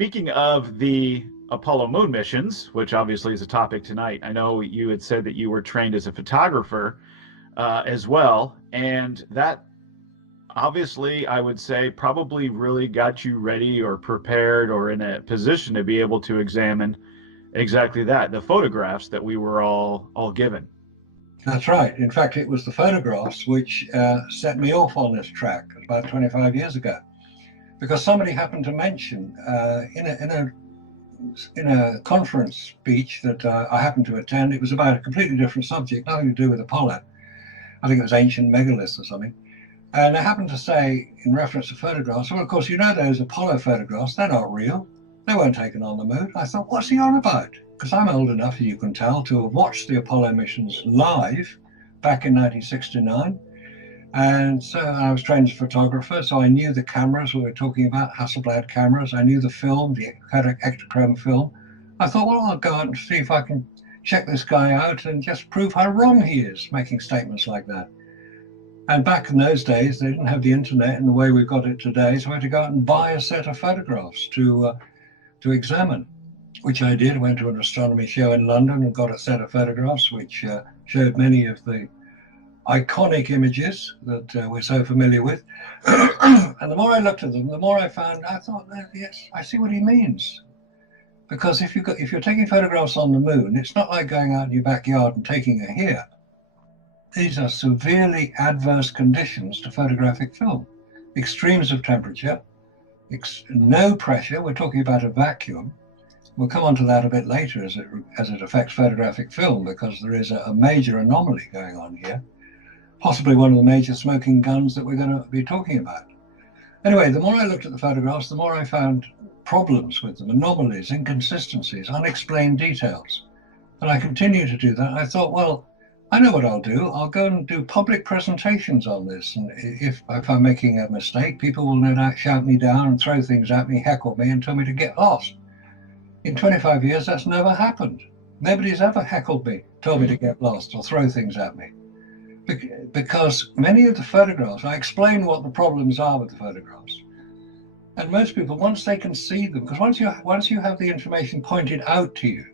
speaking of the Apollo moon missions, which obviously is a topic tonight, I know you had said that you were trained as a photographer as well, and that obviously, I would say, probably really got you ready or prepared or in a position to be able to examine exactly that, the photographs that we were all given. That's right. In fact, it was the photographs which set me off on this track about 25 years ago, because somebody happened to mention in a conference speech that I happened to attend. It was about a completely different subject, nothing to do with Apollo. I think it was ancient megaliths or something. And they happened to say, in reference to photographs, well, of course, you know those Apollo photographs, they're not real. They weren't taken on the moon. I thought, what's he on about? Because I'm old enough, as you can tell, to have watched the Apollo missions live back in 1969. And so I was trained as a photographer, so I knew the cameras we were talking about, Hasselblad cameras. I knew the film, the Ektachrome film. I thought, well, I'll go out and see if I can check this guy out and just prove how wrong he is, making statements like that. And back in those days, they didn't have the internet in the way we've got it today, so I had to go out and buy a set of photographs to examine, which I did. I went to an astronomy show in London and got a set of photographs which showed many of the iconic images that we're so familiar with. And the more I looked at them, the more I found, I thought, yes, I see what he means. Because if you're taking photographs on the moon, it's not like going out in your backyard and taking a here. These are severely adverse conditions to photographic film. Extremes of temperature, no pressure. We're talking about a vacuum. We'll come on to that a bit later as it affects photographic film, because there is a major anomaly going on here, possibly one of the major smoking guns that we're going to be talking about. Anyway, the more I looked at the photographs, the more I found problems with them, anomalies, inconsistencies, unexplained details. And I continued to do that. I thought, well, I know what I'll do. I'll go and do public presentations on this. And if I'm making a mistake, people will no doubt shout me down and throw things at me, heckle me, and tell me to get lost. In 25 years, that's never happened. Nobody's ever heckled me, told me to get lost or throw things at me. Because many of the photographs, I explain what the problems are with the photographs. And most people, once they can see them, because once you have the information pointed out to you,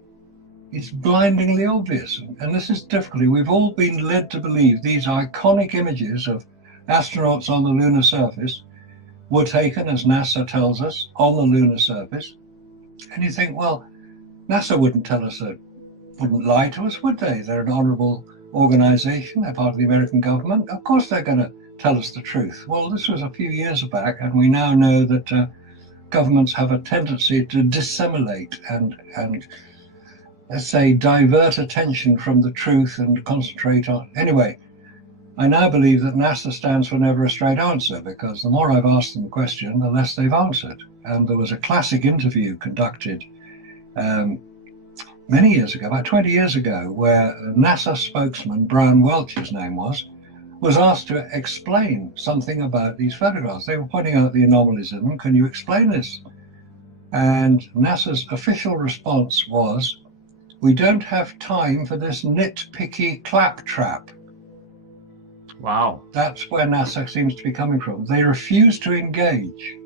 it's blindingly obvious. And this is difficulty. We've all been led to believe these iconic images of astronauts on the lunar surface were taken, as NASA tells us, on the lunar surface. And you think, well, NASA wouldn't tell us that, wouldn't lie to us, would they? They're an honorable organization, they're part of the American government. Of course they're going to tell us the truth. Well, this was a few years back, and we now know that governments have a tendency to dissimulate and let's say divert attention from the truth and concentrate on. Anyway, I now believe that NASA stands for never a straight answer, because the more I've asked them a question, the less they've answered. And there was a classic interview conducted many years ago, about 20 years ago, where a NASA spokesman, Brian Welch, his name was asked to explain something about these photographs. They were pointing out the anomalies in them. Can you explain this? And NASA's official response was, we don't have time for this nitpicky claptrap. Wow. That's where NASA seems to be coming from. They refuse to engage.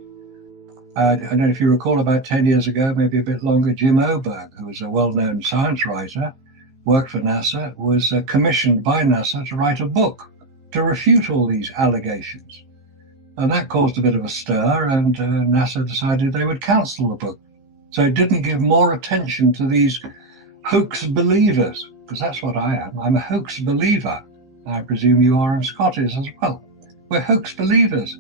I don't know if you recall, about 10 years ago, maybe a bit longer, Jim Oberg, who was a well-known science writer, worked for NASA, was commissioned by NASA to write a book to refute all these allegations. And that caused a bit of a stir, and NASA decided they would cancel the book. So it didn't give more attention to these hoax believers, because that's what I am. I'm a hoax believer. I presume you are, and Scott is as well. We're hoax believers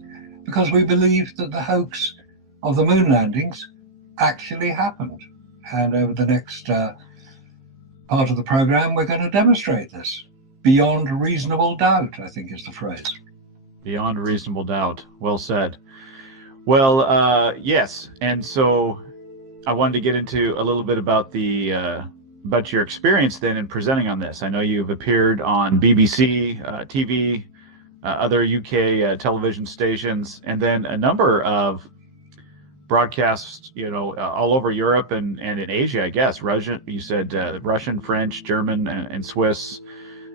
because we believe that the hoax of the moon landings actually happened. And over the next part of the program, we're going to demonstrate this. Beyond reasonable doubt, I think is the phrase. Beyond reasonable doubt. Well said. Well, yes. And so I wanted to get into a little bit about about your experience then in presenting on this. I know you've appeared on BBC, TV, other UK television stations, and then a number of broadcasts, all over Europe and in Asia, I guess. Russian, you said Russian, French, German, and Swiss,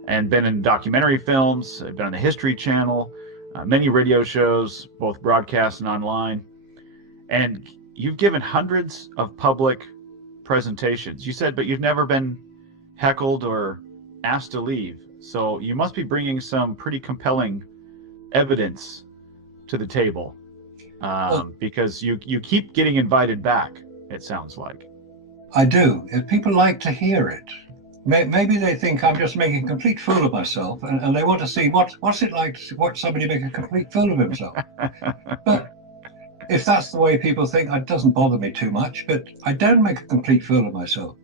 and been in documentary films, been on the History Channel, many radio shows, both broadcast and online. And you've given hundreds of public presentations. You said, but you've never been heckled or asked to leave. So you must be bringing some pretty compelling evidence to the table, Well, because you keep getting invited back, it sounds like. I do. If people like to hear it, maybe they think I'm just making a complete fool of myself, and they want to see what's it like to watch somebody make a complete fool of himself. But if that's the way people think, it doesn't bother me too much. But I don't make a complete fool of myself.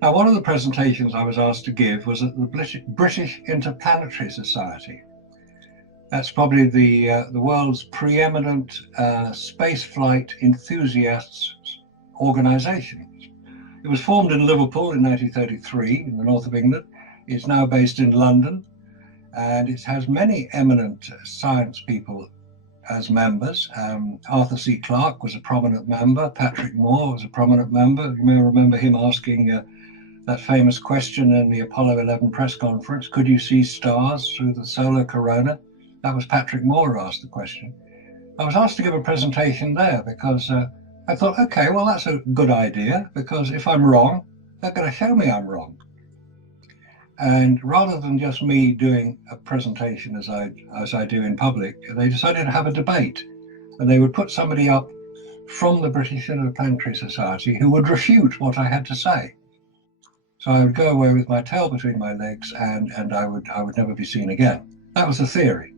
Now, one of the presentations I was asked to give was at the British Interplanetary Society. That's probably the world's preeminent space flight enthusiasts organization. It was formed in Liverpool in 1933 in the north of England. It's now based in London, and it has many eminent science people as members. Arthur C. Clarke was a prominent member. Patrick Moore was a prominent member. You may remember him asking that famous question in the Apollo 11 press conference, could you see stars through the solar corona? That was Patrick Moore who asked the question. I was asked to give a presentation there because I thought, okay, well, that's a good idea, because if I'm wrong, they're going to show me I'm wrong. And rather than just me doing a presentation as I do in public, they decided to have a debate. And they would put somebody up from the British Interplanetary Society who would refute what I had to say. So I would go away with my tail between my legs, and I would never be seen again. That was the theory.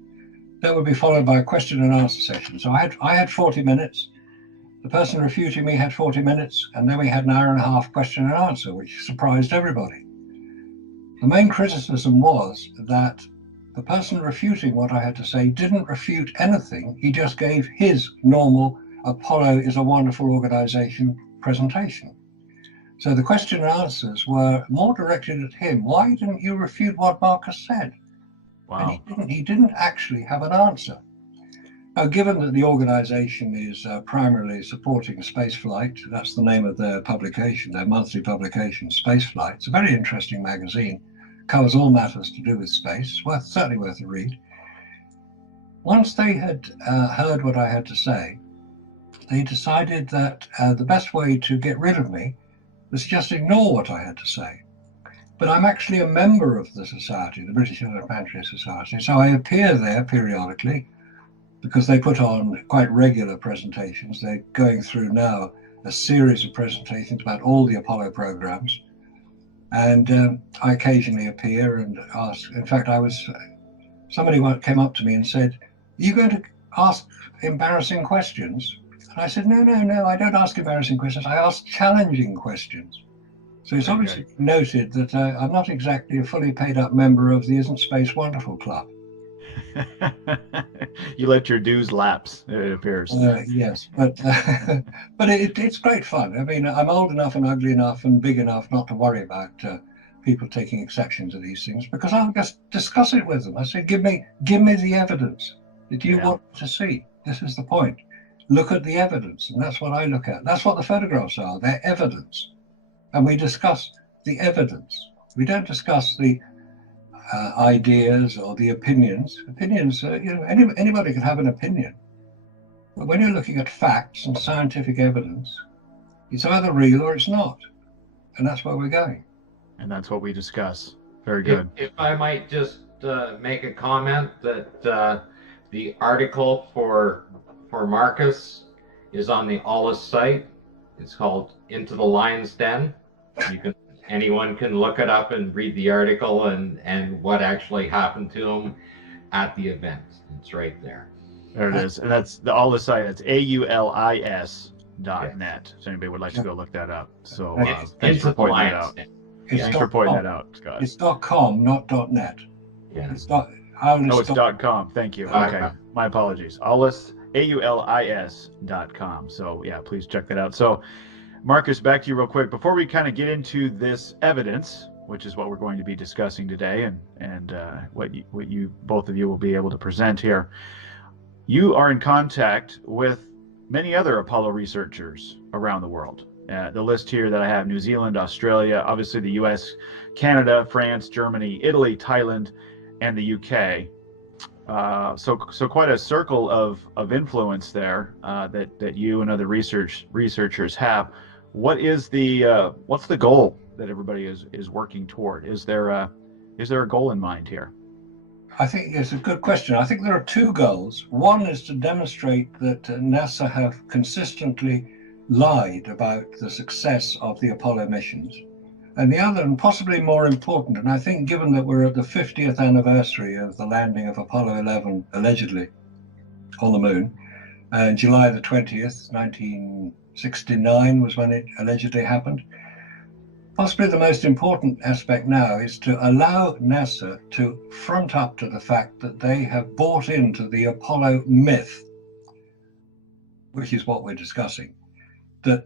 That would be followed by a question and answer session. So I had 40 minutes. The person refuting me had 40 minutes, and then we had an hour and a half question and answer, which surprised everybody. The main criticism was that the person refuting what I had to say didn't refute anything. He just gave his normal Apollo is a wonderful organization presentation. So the question and answers were more directed at him. Why didn't you refute what Marcus said? Wow. And he didn't actually have an answer. Now, given that the organization is primarily supporting spaceflight, that's the name of their publication, their monthly publication, Spaceflight. It's a very interesting magazine, covers all matters to do with space, certainly worth a read. Once they had heard what I had to say, they decided that the best way to get rid of me was just ignore what I had to say. But I'm actually a member of the society, the British Interplanetary Society, so I appear there periodically because they put on quite regular presentations. They're going through now a series of presentations about all the Apollo programs. And I occasionally appear and ask. In fact, somebody came up to me and said, are you going to ask embarrassing questions? And I said, no, I don't ask embarrassing questions. I ask challenging questions. So it's obviously noted that I'm not exactly a fully paid up member of the Isn't Space Wonderful Club. You let your dues lapse, it appears. Yes, but it's great fun. I mean, I'm old enough and ugly enough and big enough not to worry about people taking exception to these things, because I'll just discuss it with them. I say, give me the evidence that you want to see. This is the point. Look at the evidence, and that's what I look at. That's what the photographs are. They're evidence, and we discuss the evidence. We don't discuss the ideas or the opinions. Opinions, anybody can have an opinion. But when you're looking at facts and scientific evidence, it's either real or it's not. And that's where we're going. And that's what we discuss. Very good. If I might just make a comment that the article for Marcus is on the Ollis site. It's called Into the Lion's Den. Anyone can look it up and read the article and what actually happened to him at the event. It's right there. There it is. And that's the Aulis site. That's AULIS.net. So anybody would like to go look that up. So thanks for pointing that out. Thanks for pointing that out, Scott. It's .com, not .net. Yeah. It's it's .com. Thank you. Okay. My apologies. Aulis, AULIS.com. So yeah, please check that out. So Marcus, back to you real quick. Before we kind of get into this evidence, which is what we're going to be discussing today, and what you both of you will be able to present here, you are in contact with many other Apollo researchers around the world. The list here that I have: New Zealand, Australia, obviously the U.S., Canada, France, Germany, Italy, Thailand, and the UK. So quite a circle of influence there that you and other researchers have. What's the goal that everybody is working toward? Is there a goal in mind here? I think it's a good question. I think there are two goals. One is to demonstrate that NASA have consistently lied about the success of the Apollo missions. And the other, and possibly more important, and I think given that we're at the 50th anniversary of the landing of Apollo 11, allegedly, on the moon, and July the 20th, 1969 was when it allegedly happened. Possibly the most important aspect now is to allow NASA to front up to the fact that they have bought into the Apollo myth, which is what we're discussing, that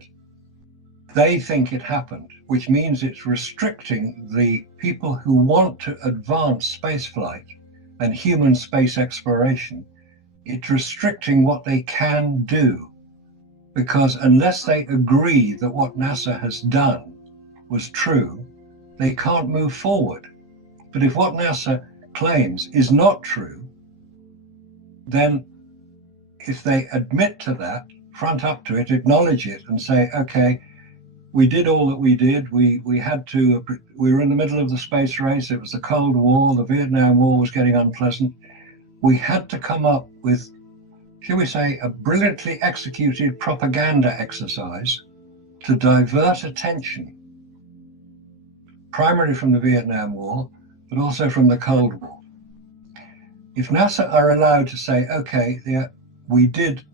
they think it happened, which means it's restricting the people who want to advance spaceflight and human space exploration. It's restricting what they can do, because unless they agree that what NASA has done was true, they can't move forward. But if what NASA claims is not true, then if they admit to that, front up to it, acknowledge it, and say, okay, we did all that we did. We were in the middle of the space race. It was the Cold War. The Vietnam War was getting unpleasant. We had to come up with, shall we say, a brilliantly executed propaganda exercise to divert attention, primarily from the Vietnam War, but also from the Cold War. If NASA are allowed to say, okay, yeah, we did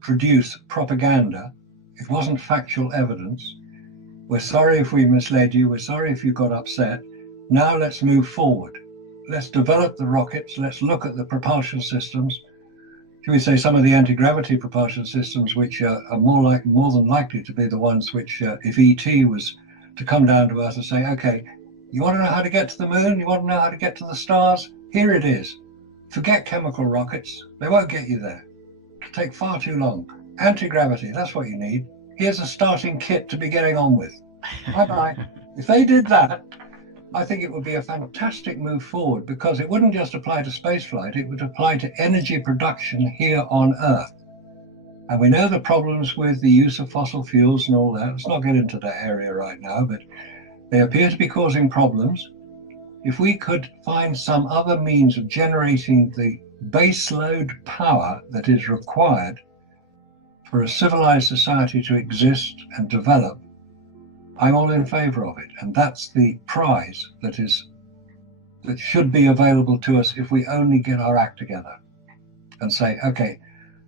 produce propaganda, it wasn't factual evidence, we're sorry if we misled you, we're sorry if you got upset, now let's move forward. Let's develop the rockets, let's look at the propulsion systems, shall we say some of the anti-gravity propulsion systems, which are more than likely to be the ones which, if ET was to come down to Earth and say, okay, you want to know how to get to the moon? You want to know how to get to the stars? Here it is. Forget chemical rockets. They won't get you there. It'll take far too long. Anti-gravity, that's what you need. Here's a starting kit to be getting on with. Bye-bye. If they did that, I think it would be a fantastic move forward, because it wouldn't just apply to spaceflight, it would apply to energy production here on Earth. And we know the problems with the use of fossil fuels and all that. Let's not get into that area right now, but they appear to be causing problems. If we could find some other means of generating the baseload power that is required for a civilized society to exist and develop, I'm all in favor of it. And that's the prize that should be available to us if we only get our act together and say, okay,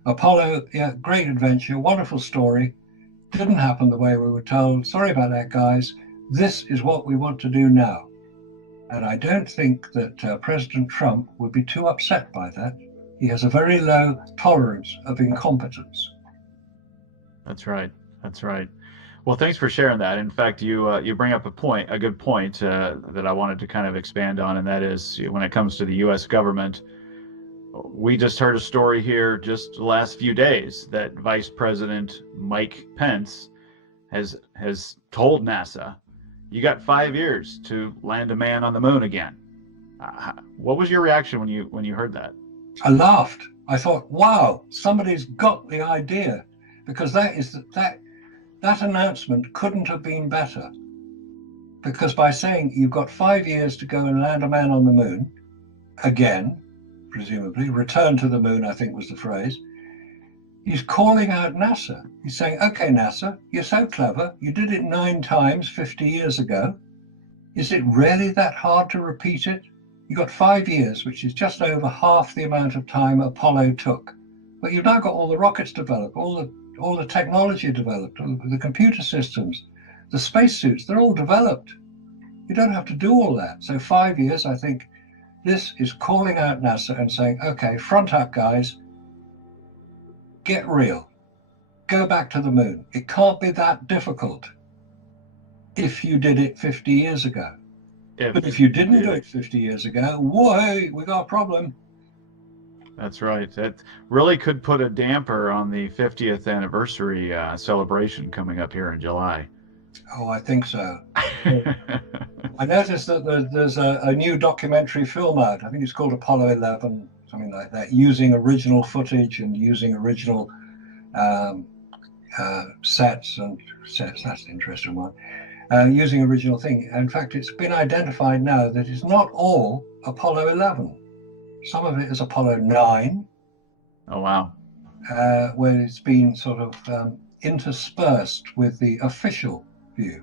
Apollo, yeah, great adventure, wonderful story, didn't happen the way we were told. Sorry about that, guys. This is what we want to do now. And I don't think that President Trump would be too upset by that. He has a very low tolerance of incompetence. That's right. That's right. Well, thanks for sharing that. In fact, you bring up a good point that I wanted to kind of expand on, and that is when it comes to the U.S. government. We just heard a story here just the last few days that Vice President Mike Pence has told NASA, "You got 5 years to land a man on the moon again." What was your reaction when you heard that? I laughed. I thought, wow, somebody's got the idea, because that announcement couldn't have been better. Because by saying you've got 5 years to go and land a man on the moon, again, presumably, return to the moon, I think was the phrase, he's calling out NASA. He's saying, okay, NASA, you're so clever. You did it 9 times 50 years ago. Is it really that hard to repeat it? You got 5 years, which is just over half the amount of time Apollo took. But you've now got all the rockets developed, all the technology developed, the computer systems, the spacesuits, they're all developed. You don't have to do all that. So 5 years, I think this is calling out NASA and saying, okay, front up, guys, get real, go back to the moon. It can't be that difficult if you did it 50 years ago. But if you didn't do it 50 years ago, whoa, we got a problem. That's right. That really could put a damper on the 50th anniversary celebration coming up here in July. Oh, I think so. I noticed that there's a new documentary film out. I think it's called Apollo 11. It's something like that, using original footage and using original sets. That's an interesting one. Using original thing. In fact, it's been identified now that it's not all Apollo 11. Some of it is Apollo 9. Oh, wow. Where it's been sort of interspersed with the official view.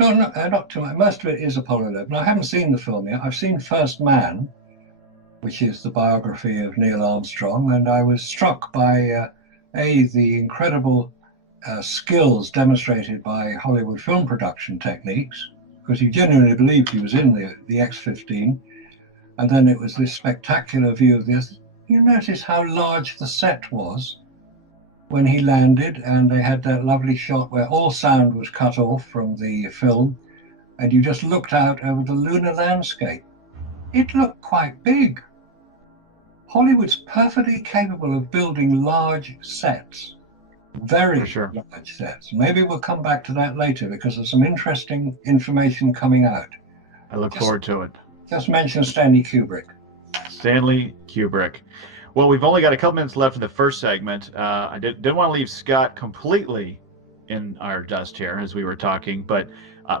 No, not too much. Most of it is Apollo 11. I haven't seen the film yet. I've seen First Man, which is the biography of Neil Armstrong, and I was struck by the incredible skills demonstrated by Hollywood film production techniques, because you genuinely believed he was in the X-15, and then it was this spectacular view of this. You notice how large the set was when he landed, and they had that lovely shot where all sound was cut off from the film, and you just looked out over the lunar landscape. It looked quite big. Hollywood's perfectly capable of building large sets, very large sets. Maybe we'll come back to that later because there's some interesting information coming out. I look forward to it. Just mention Stanley Kubrick. Stanley Kubrick. Well, we've only got a couple minutes left in the first segment. I didn't want to leave Scott completely in our dust here as we were talking, but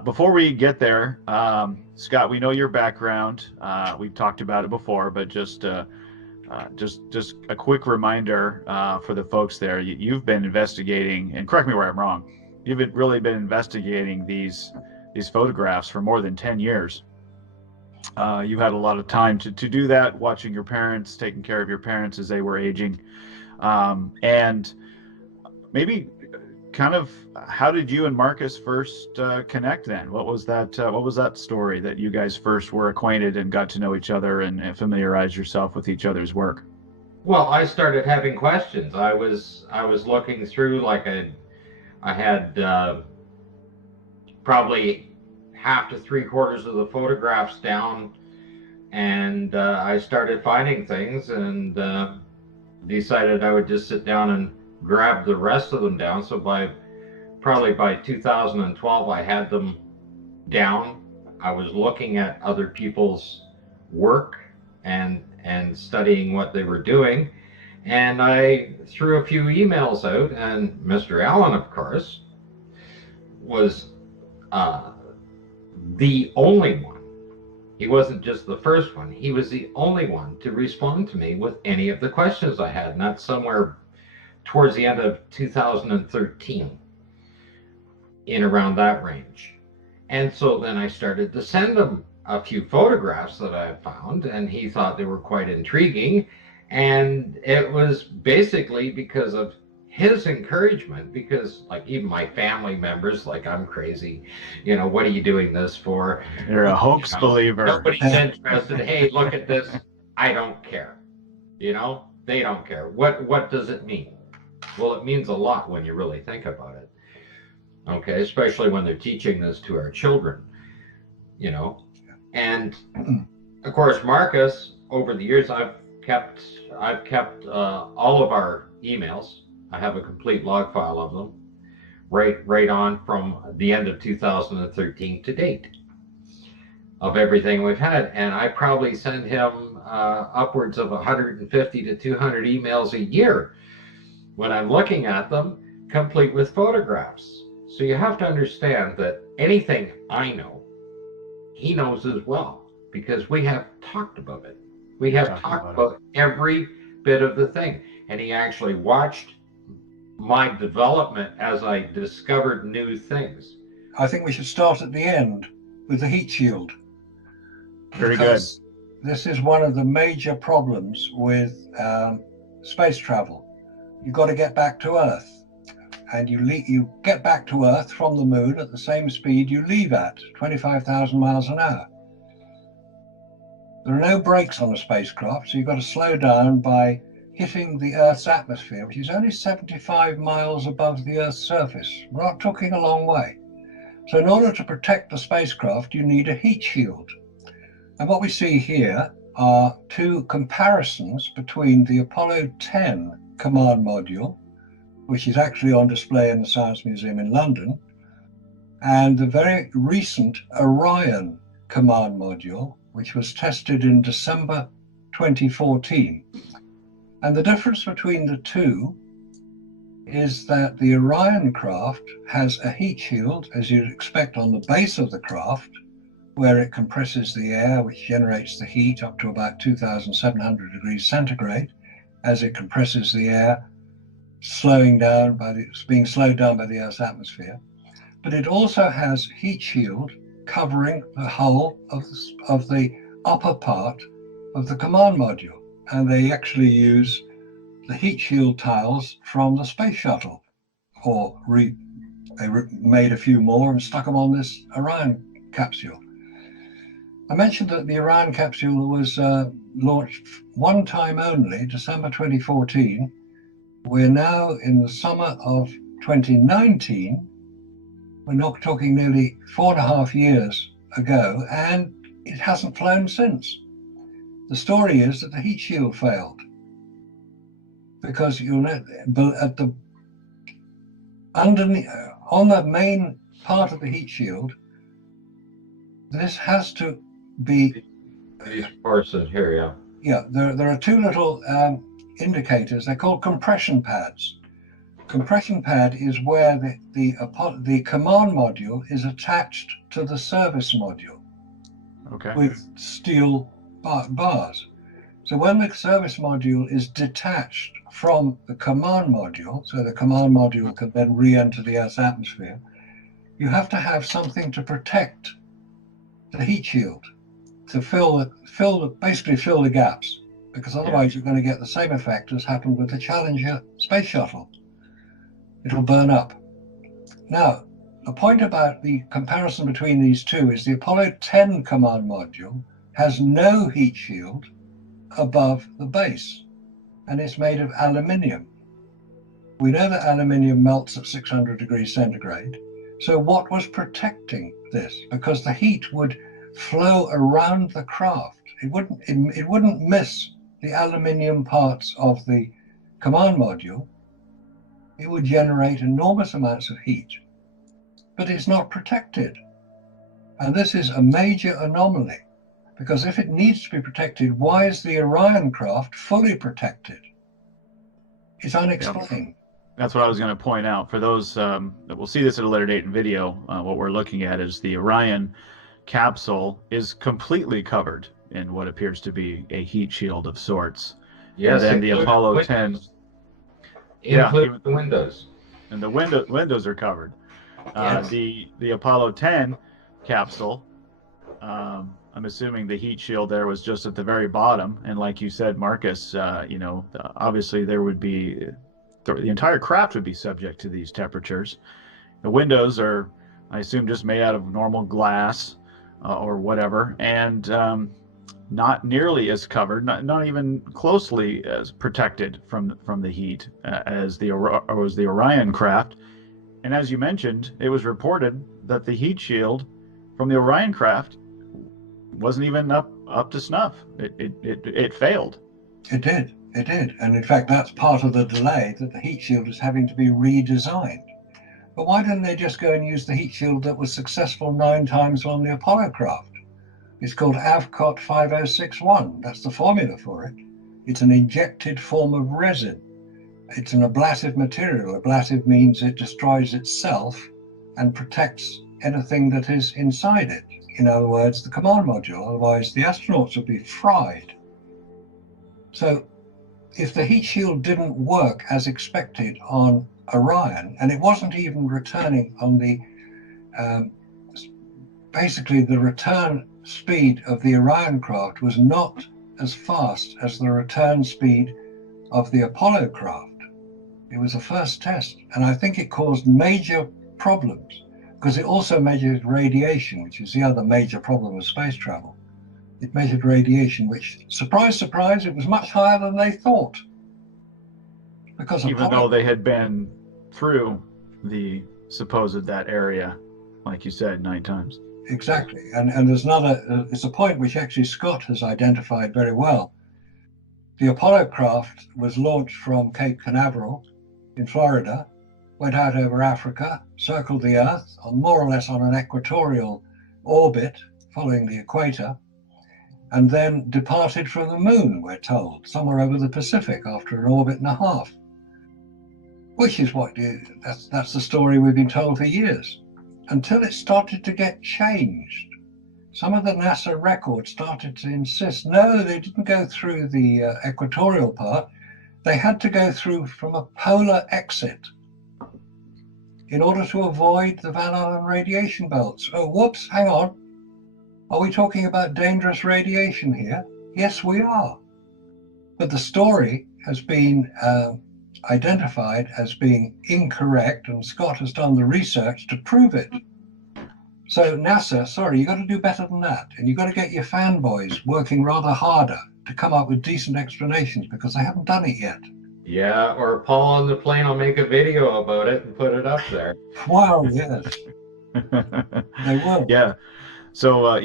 before we get there, Scott, we know your background. We've talked about it before, but just a quick reminder for the folks there. You've been investigating, and correct me where I'm wrong, you've really been investigating these photographs for more than 10 years. You had a lot of time to do that, watching your parents, taking care of your parents as they were aging. And maybe kind of how did you and Marcus first connect then? What was that story that you guys first were acquainted and got to know each other and familiarize yourself with each other's work? Well, I started having questions. I was looking through, like I had probably half to 3/4 of the photographs down, and I started finding things, and decided I would just sit down and grab the rest of them down. So probably by 2012 I had them down. I was looking at other people's work and studying what they were doing, and I threw a few emails out, and Mr. Allen, of course, was the only one. He wasn't just the first one. He was the only one to respond to me with any of the questions I had. And that's somewhere towards the end of 2013, in around that range. And so then I started to send him a few photographs that I found, and he thought they were quite intriguing. And it was basically because of his encouragement, because like even my family members, like, I'm crazy, what are you doing this for? You're a hoax believer. Nobody's interested. Hey, look at this. I don't care. They don't care. What does it mean? Well, it means a lot when you really think about it. Okay, especially when they're teaching this to our children, And of course, Marcus, over the years, I've kept all of our emails. I have a complete log file of them, right on from the end of 2013 to date, of everything we've had. And I probably send him upwards of 150 to 200 emails a year when I'm looking at them, complete with photographs. So you have to understand that anything I know, he knows as well, because we have talked about it. We have talked about every bit of the thing. And he actually watched my development as I discovered new things. I think we should start at the end with the heat shield. Very good. This is one of the major problems with space travel. You've got to get back to Earth, and you get back to Earth from the moon at the same speed you leave at, 25,000 miles an hour. There are no brakes on a spacecraft, so you've got to slow down by hitting the Earth's atmosphere, which is only 75 miles above the Earth's surface. We're not talking a long way. So in order to protect the spacecraft, you need a heat shield. And what we see here are two comparisons between the Apollo 10 command module, which is actually on display in the Science Museum in London, and the very recent Orion command module, which was tested in December 2014. And the difference between the two is that the Orion craft has a heat shield, as you'd expect, on the base of the craft, where it compresses the air, which generates the heat up to about 2,700 degrees centigrade, as it compresses the air, being slowed down by the Earth's atmosphere. But it also has heat shield covering the whole of the upper part of the command module. And they actually use the heat shield tiles from the space shuttle, or they made a few more and stuck them on this Orion capsule. I mentioned that the Orion capsule was launched one time only, December 2014. We're now in the summer of 2019. We're not talking nearly 4.5 years ago, and it hasn't flown since. The story is that the heat shield failed, because you'll know on the main part of the heat shield, this has to be. These forces here, yeah. Yeah, there are two little indicators. They're called compression pads. Compression pad is where the command module is attached to the service module, Okay. with steel bars. So when the service module is detached from the command module, so the command module can then re-enter the Earth's atmosphere, you have to have something to protect the heat shield, to basically fill the gaps, because otherwise you're going to get the same effect as happened with the Challenger space shuttle. It'll burn up. Now, the point about the comparison between these two is the Apollo 10 command module has no heat shield above the base, and it's made of aluminium. We know that aluminium melts at 600 degrees centigrade. So what was protecting this? Because the heat would flow around the craft. It wouldn't miss the aluminium parts of the command module. It would generate enormous amounts of heat, but it's not protected. And this is a major anomaly, because if it needs to be protected, why is the Orion craft fully protected? It's unexplained. That's what I was going to point out. For those that will see this at a later date in video, what we're looking at is the Orion capsule is completely covered in what appears to be a heat shield of sorts. Yes, and then the Apollo 10, including the windows. And the windows are covered. Yes. The Apollo 10 capsule, I'm assuming the heat shield there was just at the very bottom, and like you said, Marcus, obviously there would be the entire craft would be subject to these temperatures. The windows are, I assume, just made out of normal glass or whatever, and not nearly as covered, not even closely as protected from the heat as the Orion craft. And as you mentioned, it was reported that the heat shield from the Orion craft wasn't even up to snuff. It failed. It did. And in fact, that's part of the delay, that the heat shield is having to be redesigned. But why didn't they just go and use the heat shield that was successful 9 times on the Apollo craft? It's called AVCOT 5061. That's the formula for it. It's an injected form of resin. It's an ablative material. Ablative means it destroys itself and protects anything that is inside it. In other words, the command module. Otherwise, the astronauts would be fried. So if the heat shield didn't work as expected on Orion, and it wasn't even returning on the, basically the return speed of the Orion craft was not as fast as the return speed of the Apollo craft. It was a first test, and I think it caused major problems, because it also measured radiation, which is the other major problem of space travel. It measured radiation, which, surprise, surprise, it was much higher than they thought. Because even though they had been through the supposed that area, like you said, 9 times. Exactly, and there's it's a point which actually Scott has identified very well. The Apollo craft was launched from Cape Canaveral in Florida, went out over Africa, circled the Earth more or less on an equatorial orbit, following the equator, and then departed from the moon, we're told, somewhere over the Pacific after an orbit and a half. Which is that's the story we've been told for years, until it started to get changed. Some of the NASA records started to insist, no, they didn't go through the equatorial part. They had to go through from a polar exit in order to avoid the Van Allen radiation belts. Oh, whoops, hang on. Are we talking about dangerous radiation here? Yes, we are. But the story has been identified as being incorrect, and Scott has done the research to prove it. So NASA, sorry, you've got to do better than that. And you've got to get your fanboys working rather harder to come up with decent explanations, because they haven't done it yet. Yeah, or Paul on the plane will make a video about it and put it up there. Wow, yes. They will. Yeah. So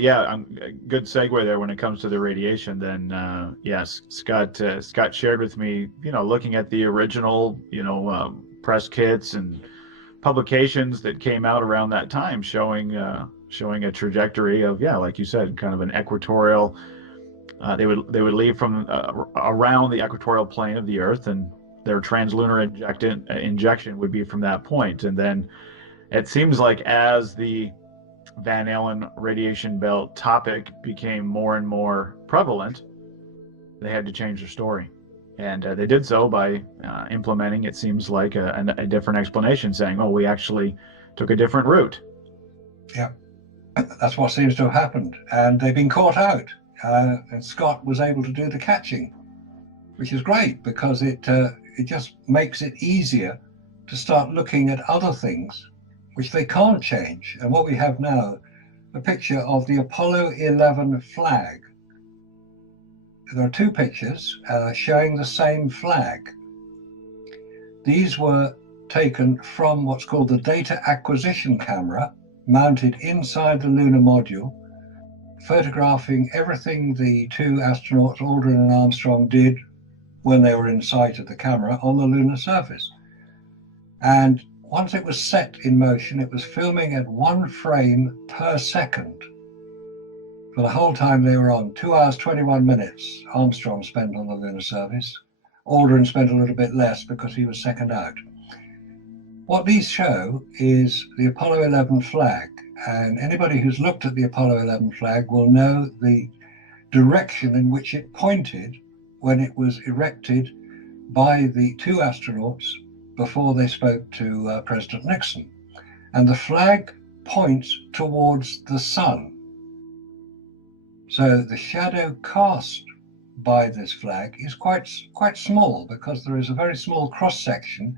good segue there when it comes to the radiation. Then yes, Scott shared with me, looking at the original, press kits and publications that came out around that time, showing a trajectory of, like you said, kind of an equatorial. They would leave from around the equatorial plane of the Earth, and their translunar injection would be from that point. And then it seems like as the Van Allen radiation belt topic became more and more prevalent, they had to change their story. And they did so by implementing, it seems like, a different explanation, saying, oh, we actually took a different route. Yeah, that's what seems to have happened. And they've been caught out. And Scott was able to do the catching, which is great, because it just makes it easier to start looking at other things which they can't change. And what we have now, a picture of the Apollo 11 flag. There are two pictures showing the same flag. These were taken from what's called the data acquisition camera, mounted inside the lunar module, photographing everything the two astronauts, Aldrin and Armstrong, did when they were in sight of the camera on the lunar surface. And once it was set in motion, it was filming at 1 frame per second for the whole time they were on. 2 hours, 21 minutes Armstrong spent on the lunar surface. Aldrin spent a little bit less because he was second out. What these show is the Apollo 11 flag, and anybody who's looked at the Apollo 11 flag will know the direction in which it pointed when it was erected by the two astronauts before they spoke to President Nixon. And the flag points towards the sun. So the shadow cast by this flag is quite small, because there is a very small cross section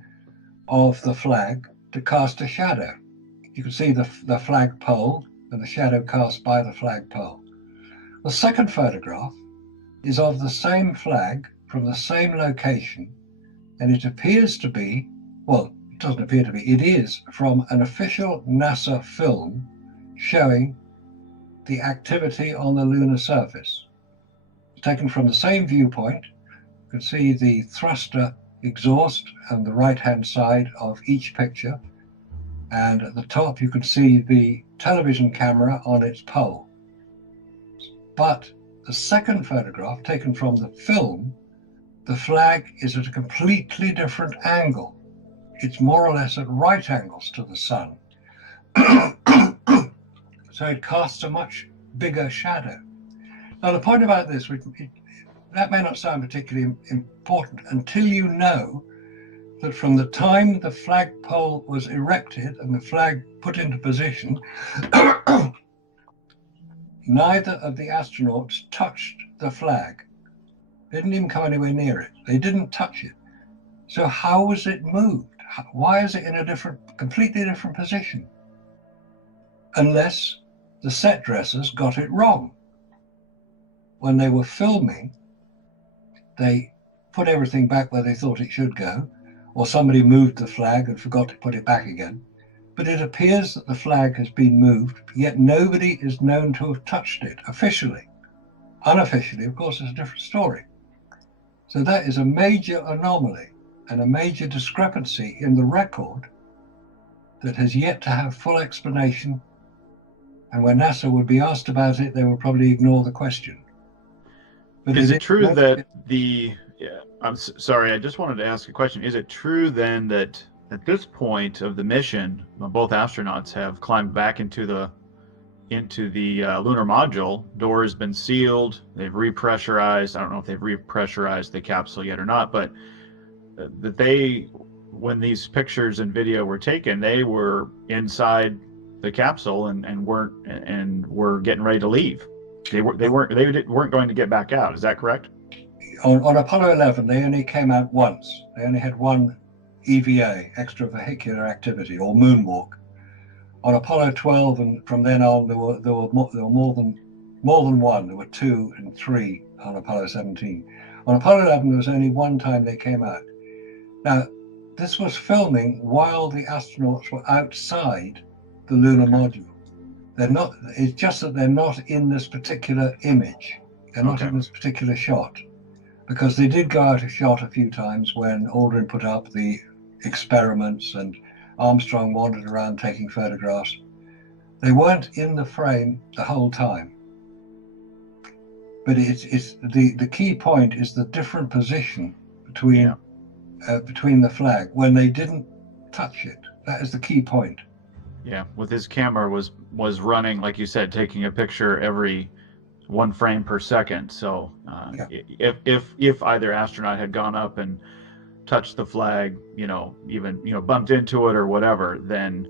of the flag to cast a shadow. You can see the flag pole and the shadow cast by the flag pole. The second photograph is of the same flag from the same location, and it appears to be, well, it doesn't appear to be, it is from an official NASA film showing the activity on the lunar surface. It's taken from the same viewpoint. You can see the thruster exhaust on the right-hand side of each picture, and at the top you can see the television camera on its pole. But the second photograph, taken from the film, the flag is at a completely different angle. It's more or less at right angles to the sun. So it casts a much bigger shadow. Now the point about this, that may not sound particularly important until you know that from the time the flagpole was erected and the flag put into position, neither of the astronauts touched the flag. They didn't even come anywhere near it. They didn't touch it. So how was it moved? Why is it in a completely different position? Unless the set dressers got it wrong. When they were filming, they put everything back where they thought it should go, or somebody moved the flag and forgot to put it back again. But it appears that the flag has been moved, yet nobody is known to have touched it officially. Unofficially, of course, is a different story. So that is a major anomaly and a major discrepancy in the record that has yet to have full explanation. And when NASA would be asked about it, they will probably ignore the question. But Is it it true that the? Yeah, sorry. I just wanted to ask a question. Is it true then that at this point of the mission, both astronauts have climbed back into the lunar module? Door has been sealed. They've repressurized. I don't know if they've repressurized the capsule yet or not, but that they, when these pictures and video were taken, they were inside the capsule and were getting ready to leave. They weren't going to get back out. Is that correct? On Apollo 11, they only came out once. They only had one EVA, extravehicular activity, or moonwalk. On Apollo 12 and from then on, there were more than one. There were 2 and 3 on Apollo 17. On Apollo 11, there was only one time they came out. Now, this was filming while the astronauts were outside the lunar module. They're not. It's just that they're not in this particular image. They're not in this particular shot, because they did go out of shot a few times when Aldrin put up the experiments and Armstrong wandered around taking photographs. They weren't in the frame the whole time. But it's the key point is the different position between the flag when they didn't touch it. That is the key point. Yeah, with his camera was running, like you said, taking a picture every 1 frame per second. So if either astronaut had gone up and touched the flag, even bumped into it or whatever, then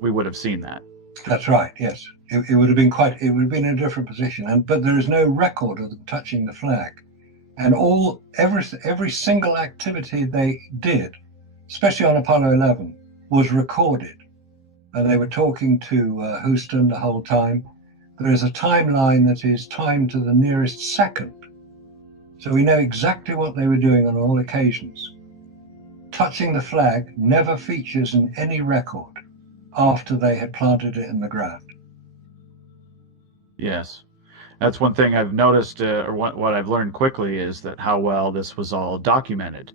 we would have seen that. That's right. Yes, it would have been it would have been in a different position. But there is no record of them touching the flag, and every single activity they did, especially on Apollo 11, was recorded. And they were talking to Houston the whole time. There is a timeline that is timed to the nearest second. So we know exactly what they were doing on all occasions. Touching the flag never features in any record after they had planted it in the ground. Yes. That's one thing I've noticed, or what I've learned quickly, is that how well this was all documented.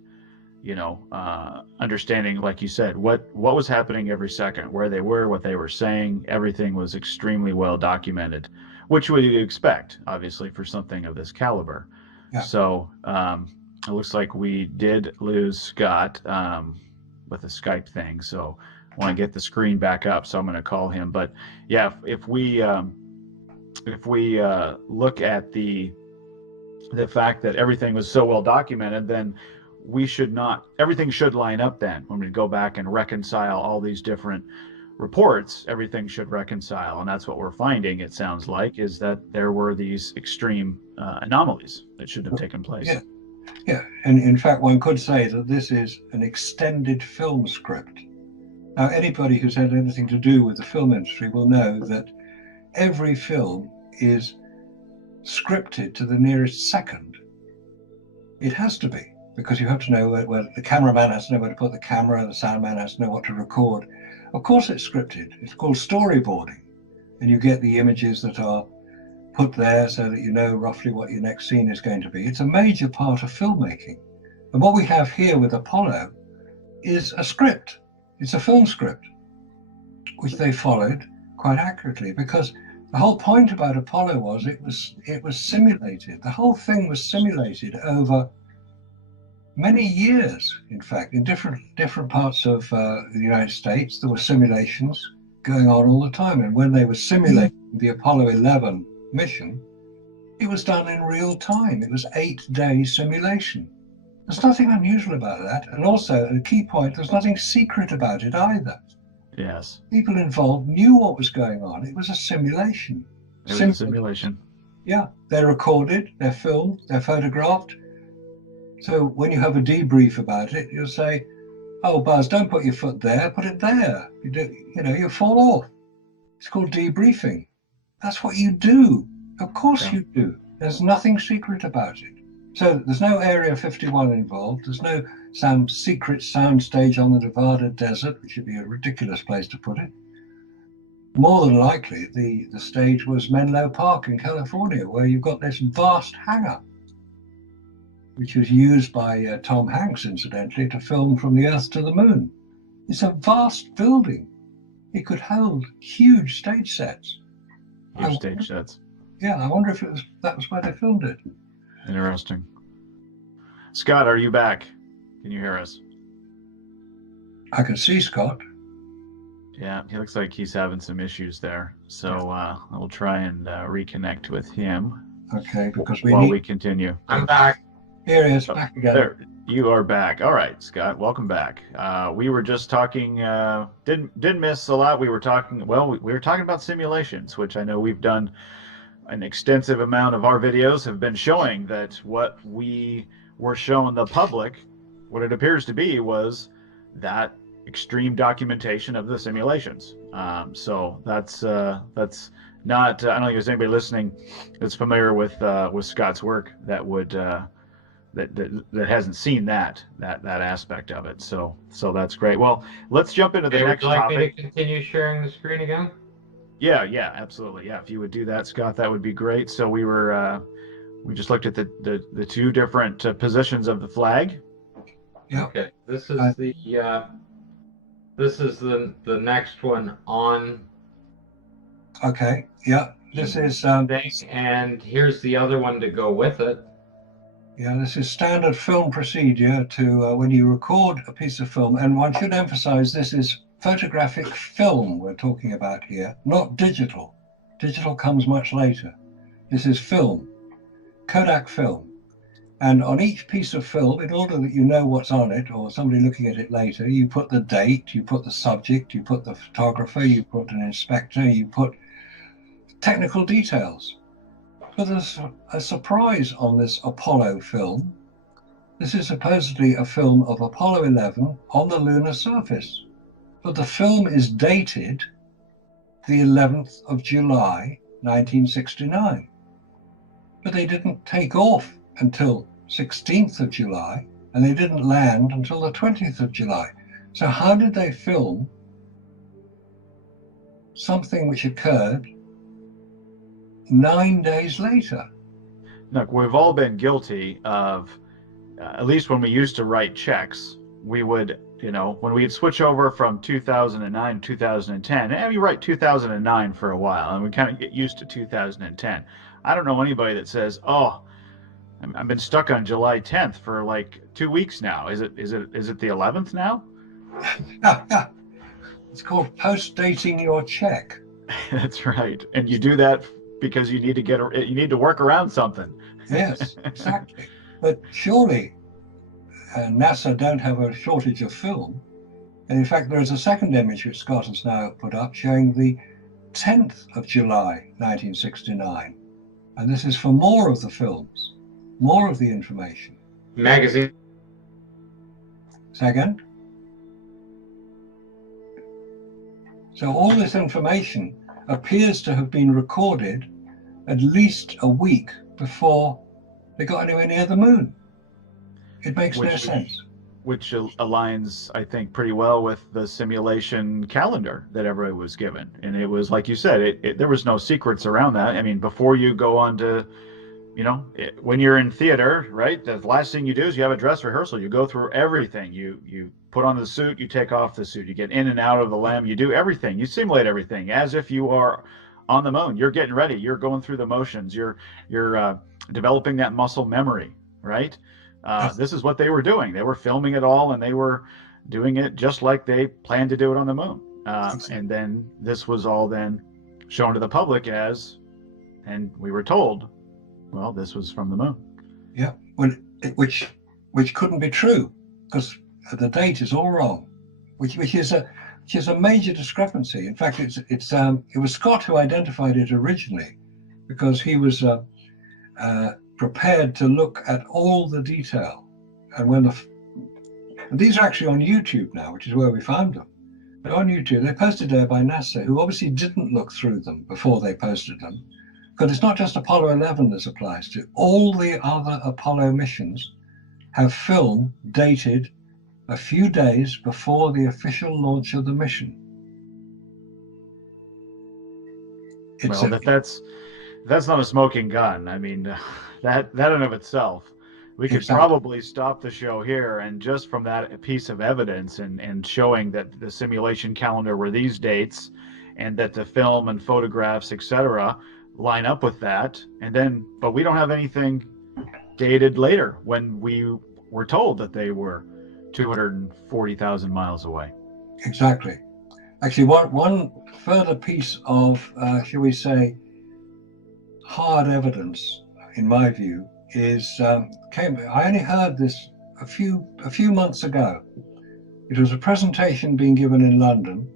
Understanding, like you said, what was happening every second, where they were, what they were saying, everything was extremely well documented, which we expect, obviously, for something of this caliber. Yeah. So it looks like we did lose Scott with the Skype thing. So I want to get the screen back up, so I'm going to call him. But yeah, if we look at the fact that everything was so well documented, then everything should line up then. When we go back and reconcile all these different reports, everything should reconcile. And that's what we're finding, it sounds like, is that there were these extreme anomalies that shouldn't have taken place. Yeah. And in fact, one could say that this is an extended film script. Now, anybody who's had anything to do with the film industry will know that every film is scripted to the nearest second. It has to be, because you have to know where the cameraman has to know where to put the camera, the soundman has to know what to record. Of course it's scripted. It's called storyboarding. And you get the images that are put there so that you know roughly what your next scene is going to be. It's a major part of filmmaking. And what we have here with Apollo is a script. It's a film script, which they followed quite accurately, because the whole point about Apollo was it was simulated. The whole thing was simulated over many years. In fact, in different parts of the United States, there were simulations going on all the time. And when they were simulating the Apollo 11 mission, it was done in real time. It was 8-day simulation. There's nothing unusual about that. And also, a key point, there's nothing secret about it either. Yes. People involved knew what was going on. It was a simulation. It was a simulation. Yeah. They're recorded, they're filmed, they're photographed. So when you have a debrief about it, you'll say, "Oh, Buzz, don't put your foot there, put it there." You fall off. It's called debriefing. That's what you do. Of course you do. There's nothing secret about it. So there's no Area 51 involved. There's no some secret soundstage on the Nevada desert, which would be a ridiculous place to put it. More than likely, the stage was Menlo Park in California, where you've got this vast hangar, which was used by Tom Hanks, incidentally, to film From the Earth to the Moon. It's a vast building. It could hold huge stage sets. Huge stage sets. Yeah, I wonder if that was where they filmed it. Interesting. Scott, are you back? Can you hear us? I can see Scott. Yeah, he looks like he's having some issues there. So I'll try and reconnect with him Okay, because while we continue. I'm back. Here he is, Oh, back again. there, you are back. All right, Scott, welcome back. We were just talking. Didn't miss a lot. We were talking. Well, we were talking about simulations, which I know we've done an extensive amount of our videos have been showing that what we were showing the public, what it appears to be, was that extreme documentation of the simulations. So that's not. I don't think there's anybody listening that's familiar with Scott's work that would that hasn't seen that aspect of it. So that's great. Well, let's jump into the Okay, would next you like me to topic. continue sharing the screen again? Yeah, absolutely. Yeah, if you would do that, Scott, that would be great. So we just looked at the two different positions of the flag. Yeah. Okay, this is the next one on Okay. Yeah. This is thing, and here's the other one to go with it. yeah. This is standard film procedure to when you record a piece of film, and one should emphasize this is photographic film we're talking about here, not digital. Digital comes much later. This is film, Kodak film. And on each piece of film, in order that you know what's on it, or somebody looking at it later, you put the date, you put the subject, you put the photographer, you put an inspector, you put technical details. But there's a surprise on this Apollo film. This is supposedly a film of Apollo 11 on the lunar surface. But the film is dated the 11th of July, 1969. But they didn't take off until 16th of July, and they didn't land until the 20th of July. So how did they film something which occurred 9 days later? Look, we've all been guilty of, at least when we used to write checks, we would, when we'd switch over from 2009 to 2010, and we write 2009 for a while, and we kind of get used to 2010. I don't know anybody that says, "Oh, I've been stuck on July 10th for like 2 weeks now. Is it the 11th now?" It's called post-dating your check. That's right, and you do that because you need to work around something. Yes, exactly. But surely NASA don't have a shortage of film. And in fact, there is a second image which Scott has now put up showing the 10th of July, 1969. And this is for more of the films, more of the information. Magazine. Second. So all this information appears to have been recorded at least a week before they got anywhere near the moon. It makes no sense. Which aligns, I think, pretty well with the simulation calendar that everybody was given. And it was, like you said, there was no secrets around that. I mean, before you go on to, when you're in theater, right, the last thing you do is you have a dress rehearsal. You go through everything. You put on the suit, you take off the suit, you get in and out of the LEM, you do everything. You simulate everything as if you are on the moon. You're getting ready. You're going through the motions. You're developing that muscle memory, right? This is what they were doing. They were filming it all, and they were doing it just like they planned to do it on the moon. And then this was all then shown to the public and we were told, well, this was from the moon. Yeah, well, which couldn't be true because the date is all wrong, which is a major discrepancy. In fact, it was Scott who identified it originally because he was prepared to look at all the detail. And and these are actually on YouTube now, which is where we found them. They're on YouTube. They're posted there by NASA, who obviously didn't look through them before they posted them. Because it's not just Apollo 11 this applies to. All the other Apollo missions have film dated a few days before before launch of the mission. That's not a smoking gun. I mean, that in of itself, we could probably stop the show here, and just from that piece of evidence and showing that the simulation calendar were these dates, and that the film and photographs, etc., line up with that. And then, but we don't have anything dated later when we were told that they were 240,000 miles away. Exactly. Actually, one further piece of, shall we say, hard evidence, in my view, is I only heard this a few months ago. It was a presentation being given in London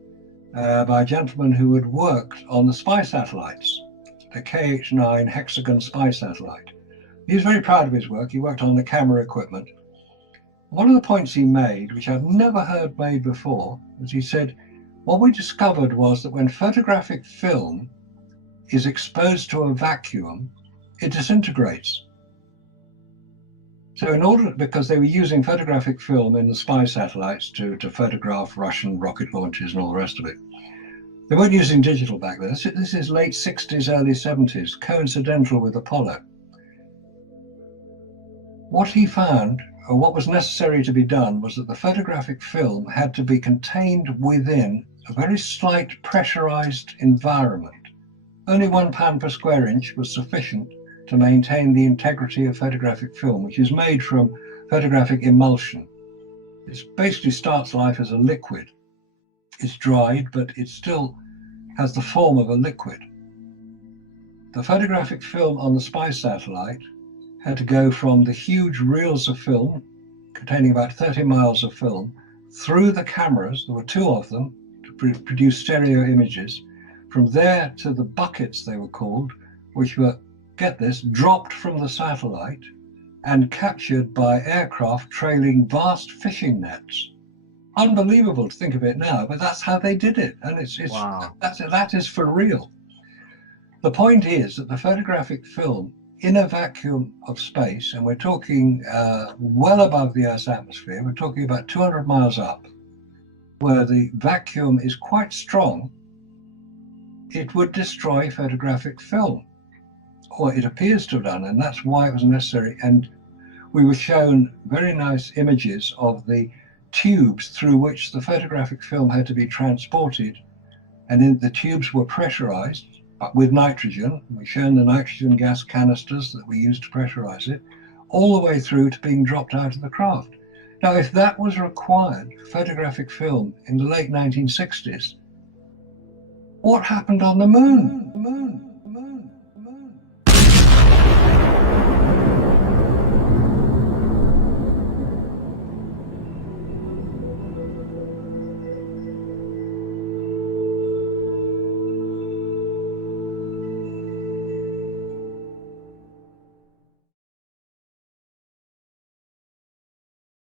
by a gentleman who had worked on the spy satellites, the KH-9 hexagon spy satellite. He was very proud of his work. He worked on the camera equipment. One of the points he made, which I've never heard made before, was he said, what we discovered was that when photographic film is exposed to a vacuum, it disintegrates. So because they were using photographic film in the spy satellites to photograph Russian rocket launches and all the rest of it. They weren't using digital back then. This is late 60s, early 70s, coincidental with Apollo. What he found, or what was necessary to be done, was that the photographic film had to be contained within a very slight pressurized environment. Only 1 pound per square inch was sufficient to maintain the integrity of photographic film, which is made from photographic emulsion. It basically starts life as a liquid. It's dried, but it still has the form of a liquid. The photographic film on the spy satellite had to go from the huge reels of film, containing about 30 miles of film, through the cameras, there were 2 of them, to produce stereo images, from there to the buckets, they were called, which were, get this, dropped from the satellite and captured by aircraft trailing vast fishing nets. Unbelievable to think of it now, but that's how they did it. And Wow. that is for real. The point is that the photographic film in a vacuum of space, and we're talking well above the Earth's atmosphere, we're talking about 200 miles up, where the vacuum is quite strong, it would destroy photographic film, or it appears to have done, and that's why it was necessary. And we were shown very nice images of the tubes through which the photographic film had to be transported, and the tubes were pressurized with nitrogen. We've shown the nitrogen gas canisters that we used to pressurize it, all the way through to being dropped out of the craft. Now, if that was required for photographic film in the late 1960s, what happened on the moon?